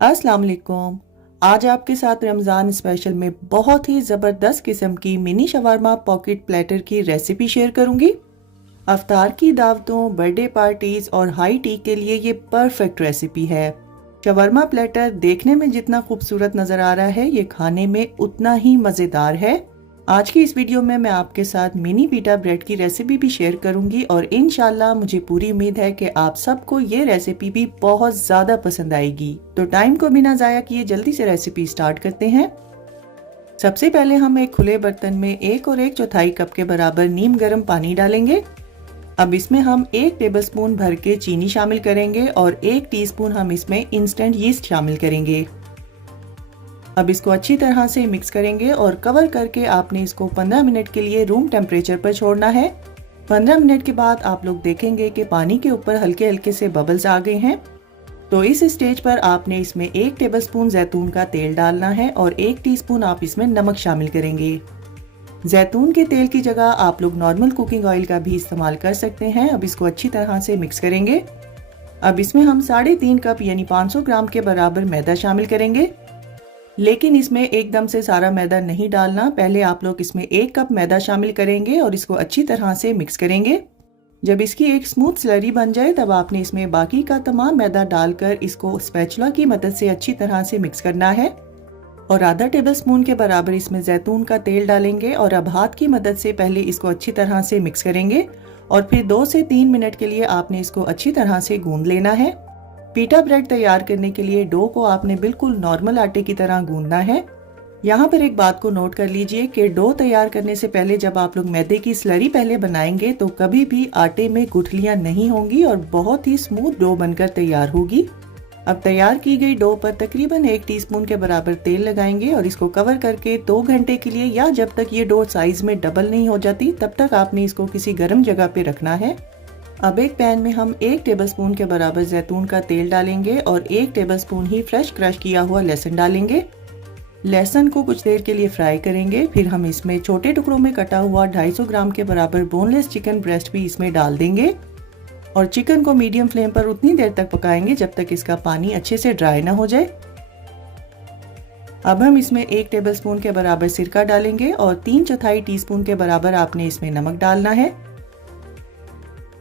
अस्सलाम वालेकुम। आज आपके साथ रमज़ान स्पेशल में बहुत ही ज़बरदस्त किस्म की मिनी शवारमा पॉकेट प्लेटर की रेसिपी शेयर करूंगी। अफ्तार की दावतों, बर्थडे पार्टीज और हाई टी के लिए ये परफेक्ट रेसिपी है। शवारमा प्लेटर देखने में जितना खूबसूरत नज़र आ रहा है, ये खाने में उतना ही मज़ेदार है। आज की इस वीडियो में मैं आपके साथ मिनी पिटा ब्रेड की रेसिपी भी शेयर करूंगी और इंशाल्लाह मुझे पूरी उम्मीद है कि आप सबको ये रेसिपी भी बहुत ज़्यादा पसंद आएगी। तो टाइम को बिना ज़ाया किए जल्दी से रेसिपी स्टार्ट करते हैं। सबसे पहले हम एक खुले बर्तन में 1 और 1/4 कप के बराबर नीम गर्म पानी डालेंगे। अब इसमें हम 1 टेबलस्पून भर के चीनी शामिल करेंगे और 1 टीस्पून हम इसमें इंस्टेंट यीस्ट शामिल करेंगे। अब इसको अच्छी तरह से मिक्स करेंगे और कवर करके आपने इसको 15 मिनट के लिए रूम टेम्परेचर पर छोड़ना है। 15 मिनट के बाद आप लोग देखेंगे कि पानी के ऊपर हल्के हल्के से बबल्स आ गए हैं। तो इस स्टेज पर आपने इसमें 1 टेबलस्पून जैतून का तेल डालना है और 1 टीस्पून आप इसमें नमक शामिल करेंगे। जैतून के तेल की जगह आप लोग नॉर्मल कुकिंग ऑयल का भी इस्तेमाल कर सकते हैं। अब इसको अच्छी तरह से मिक्स करेंगे। अब इसमें हम 3.5 कप यानी 500 ग्राम के बराबर मैदा शामिल करेंगे, लेकिन इसमें एकदम से सारा मैदा नहीं डालना। पहले आप लोग इसमें 1 कप मैदा शामिल करेंगे और इसको अच्छी तरह से मिक्स करेंगे। जब इसकी एक स्मूथ स्लरी बन जाए तब आपने इसमें बाकी का तमाम मैदा डालकर इसको स्पैचुला की मदद से अच्छी तरह से मिक्स करना है और आधा टेबलस्पून के बराबर इसमें जैतून का तेल डालेंगे और अब हाथ की मदद से पहले इसको अच्छी तरह से मिक्स करेंगे और फिर 2 से 3 मिनट के लिए आपने इसको अच्छी तरह से गूंद लेना है। पीटा ब्रेड तैयार करने के लिए डो को आपने बिल्कुल नॉर्मल आटे की तरह गूंदना है। यहाँ पर एक बात को नोट कर लीजिए कि डो तैयार करने से पहले जब आप लोग मैदे की स्लरी पहले बनाएंगे तो कभी भी आटे में गुठलियां नहीं होंगी और बहुत ही स्मूथ डो बनकर तैयार होगी। अब तैयार की गई डो पर तकरीबन 1 टीस्पून के बराबर तेल लगाएंगे और इसको कवर करके 2 घंटे के लिए या जब तक ये डो साइज में डबल नहीं हो जाती तब तक आपने इसको किसी गर्म जगह पे रखना है। अब एक पैन में हम 1 टेबलस्पून के बराबर जैतून का तेल डालेंगे और 1 टेबलस्पून ही फ्रेश क्रश किया हुआ लहसुन डालेंगे। लहसुन को कुछ देर के लिए फ्राई करेंगे। फिर हम इसमें छोटे टुकड़ों में कटा हुआ 250 ग्राम के बराबर बोनलेस चिकन ब्रेस्ट भी इसमें डाल देंगे और चिकन को मीडियम फ्लेम पर उतनी देर तक पकाएंगे जब तक इसका पानी अच्छे से ड्राई ना हो जाए। अब हम इसमें 1 टेबलस्पून के बराबर सिरका डालेंगे और 3/4 टीस्पून के बराबर आपने इसमें नमक डालना है।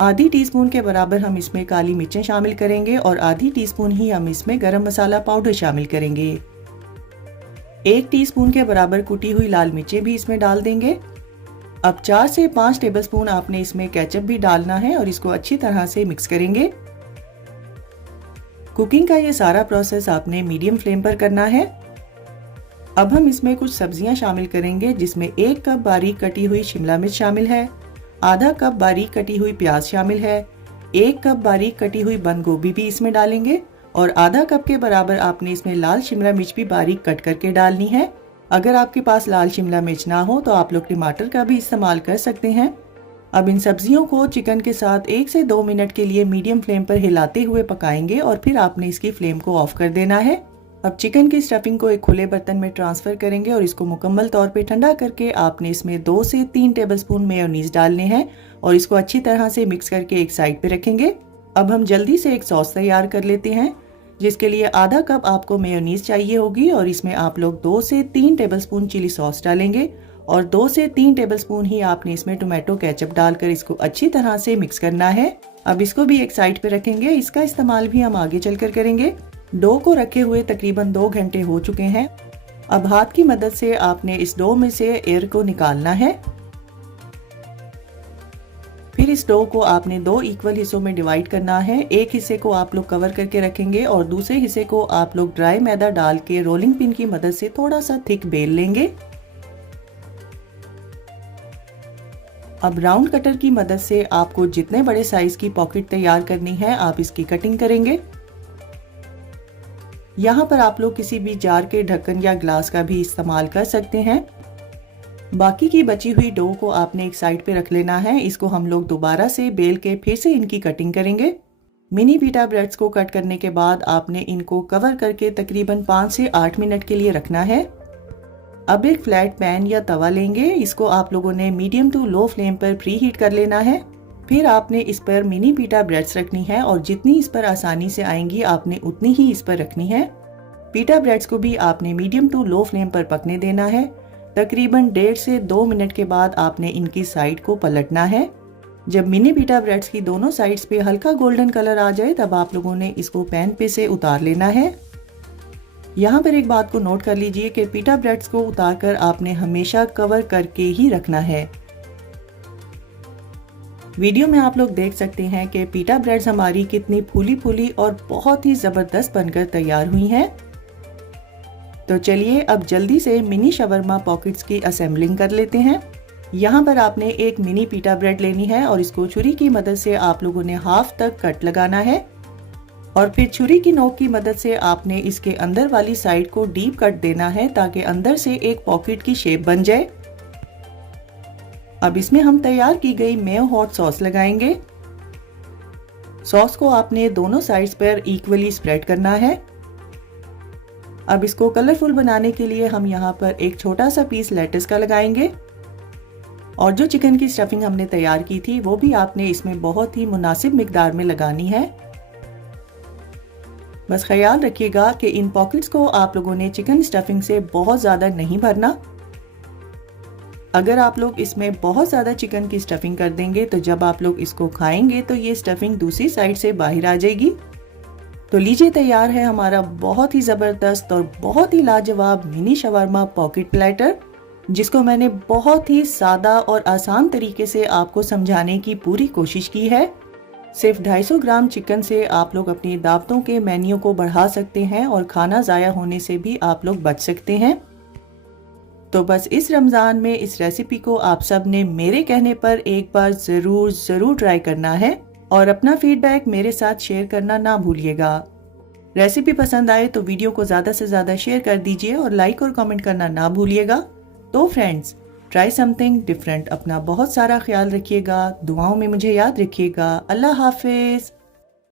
आधी टीस्पून के बराबर हम इसमें काली मिर्चें शामिल करेंगे और आधी टीस्पून ही हम इसमें गरम मसाला पाउडर शामिल करेंगे। 1 टीस्पून के बराबर कुटी हुई लाल मिर्चें भी इसमें डाल देंगे। अब 4 से 5 टेबलस्पून आपने इसमें केचप भी डालना है और इसको अच्छी तरह से मिक्स करेंगे। कुकिंग का ये सारा प्रोसेस आपने मीडियम फ्लेम पर करना है। अब हम इसमें कुछ सब्जियां शामिल करेंगे जिसमें 1 कप बारीक कटी हुई शिमला मिर्च शामिल है, आधा कप बारीक कटी हुई प्याज शामिल है, 1 कप बारीक कटी हुई बंद गोभी भी इसमें डालेंगे और आधा कप के बराबर आपने इसमें लाल शिमला मिर्च भी बारीक कट करके डालनी है। अगर आपके पास लाल शिमला मिर्च ना हो तो आप लोग टमाटर का भी इस्तेमाल कर सकते हैं। अब इन सब्जियों को चिकन के साथ 1 से 2 मिनट के लिए मीडियम फ्लेम पर हिलाते हुए पकाएंगे और फिर आपने इसकी फ्लेम को ऑफ कर देना है। अब चिकन की स्टफिंग को एक खुले बर्तन में ट्रांसफर करेंगे और इसको मुकम्मल तौर पे ठंडा करके आपने इसमें 2 से 3 टेबलस्पून मेयोनीज डालने हैं और इसको अच्छी तरह से मिक्स करके एक साइड पे रखेंगे। अब हम जल्दी से एक सॉस तैयार कर लेते हैं जिसके लिए आधा कप आपको मेयोनीज चाहिए होगी और इसमें आप लोग 2 से 3 टेबलस्पून चिली सॉस डालेंगे और 2 से 3 टेबलस्पून ही आपने इसमें टोमेटो केचप डालकर इसको अच्छी तरह से मिक्स करना है। अब इसको भी एक साइड पे रखेंगे। इसका इस्तेमाल भी हम आगे चलकर करेंगे। डो को रखे हुए तकरीबन 2 घंटे हो चुके हैं। अब हाथ की मदद से आपने इस डो में से एयर को निकालना है। फिर इस डो को आपने 2 इक्वल हिस्सों में डिवाइड करना है। एक हिस्से को आप लोग कवर करके रखेंगे और दूसरे हिस्से को आप लोग ड्राई मैदा डाल के रोलिंग पिन की मदद से थोड़ा सा थिक बेल लेंगे। अब राउंड कटर की मदद से आपको जितने बड़े साइज की पॉकेट तैयार करनी है आप इसकी कटिंग करेंगे। यहाँ पर आप लोग किसी भी जार के ढक्कन या ग्लास का भी इस्तेमाल कर सकते हैं। बाकी की बची हुई डो को आपने एक साइड पे रख लेना है। इसको हम लोग दोबारा से बेल के फिर से इनकी कटिंग करेंगे। मिनी पिटा ब्रेड्स को कट करने के बाद आपने इनको कवर करके तकरीबन 5 से 8 मिनट के लिए रखना है। अब एक फ्लैट पैन या तवा लेंगे। इसको आप लोगों ने मीडियम टू लो फ्लेम पर प्री हीट कर लेना है। फिर आपने इस पर मिनी पिटा ब्रेड्स रखनी है और जितनी इस पर आसानी से आएंगी आपने उतनी ही इस पर रखनी है। पिटा ब्रेड्स को भी आपने मीडियम टू लो फ्लेम पर पकने देना है। तकरीबन 1.5 से 2 मिनट के बाद आपने इनकी साइड को पलटना है। जब मिनी पिटा ब्रेड्स की दोनों साइड्स पे हल्का गोल्डन कलर आ जाए तब आप लोगों ने इसको पैन पे से उतार लेना है। यहाँ पर एक बात को नोट कर लीजिए कि पिटा ब्रेड्स को उतारकर आपने हमेशा कवर करके ही रखना है। वीडियो में आप लोग देख सकते हैं कि पिटा ब्रेड्स हमारी कितनी फूली फूली और बहुत ही ज़बरदस्त बनकर तैयार हुई हैं। तो चलिए अब जल्दी से मिनी शवरमा पॉकेट्स की असेंबलिंग कर लेते हैं। यहाँ पर आपने एक मिनी पिटा ब्रेड लेनी है और इसको छुरी की मदद से आप लोगों ने हाफ तक कट लगाना है और फिर छुरी की नोक की मदद से आपने इसके अंदर वाली साइड को डीप कट देना है ताकि अंदर से एक पॉकेट की शेप बन जाए। अब इसमें हम तैयार की गई मेयो हॉट सॉस लगाएंगे। सॉस को आपने दोनों साइड्स पर इक्वली स्प्रेड करना है। अब इसको कलरफुल बनाने के लिए हम यहाँ पर एक छोटा सा पीस लेटस का लगाएंगे और जो चिकन की स्टफिंग हमने तैयार की थी वो भी आपने इसमें बहुत ही मुनासिब मिकदार में लगानी है। बस ख्याल रखिएगा कि इन पॉकेट्स को आप लोगों ने चिकन स्टफिंग से बहुत ज़्यादा नहीं भरना। अगर आप लोग इसमें बहुत ज़्यादा चिकन की स्टफिंग कर देंगे तो जब आप लोग इसको खाएंगे तो ये स्टफिंग दूसरी साइड से बाहर आ जाएगी। तो लीजिए तैयार है हमारा बहुत ही ज़बरदस्त और बहुत ही लाजवाब मिनी शवरमा पॉकेट प्लेटर, जिसको मैंने बहुत ही सादा और आसान तरीके से आपको समझाने की पूरी कोशिश की है। सिर्फ 250 ग्राम चिकन से आप लोग अपनी दावतों के मेन्यू को बढ़ा सकते हैं और खाना ज़ाया होने से भी आप लोग बच सकते हैं। तो बस इस रमज़ान में इस रेसिपी को आप सब ने मेरे कहने पर एक बार ज़रूर ट्राई करना है और अपना फीडबैक मेरे साथ शेयर करना ना भूलिएगा। रेसिपी पसंद आए तो वीडियो को ज़्यादा से ज़्यादा शेयर कर दीजिए और लाइक और कमेंट करना ना भूलिएगा। तो फ्रेंड्स, ट्राई समथिंग डिफरेंट। अपना बहुत सारा ख्याल रखिएगा, दुआओं में मुझे याद रखिएगा। अल्लाह हाफिज़।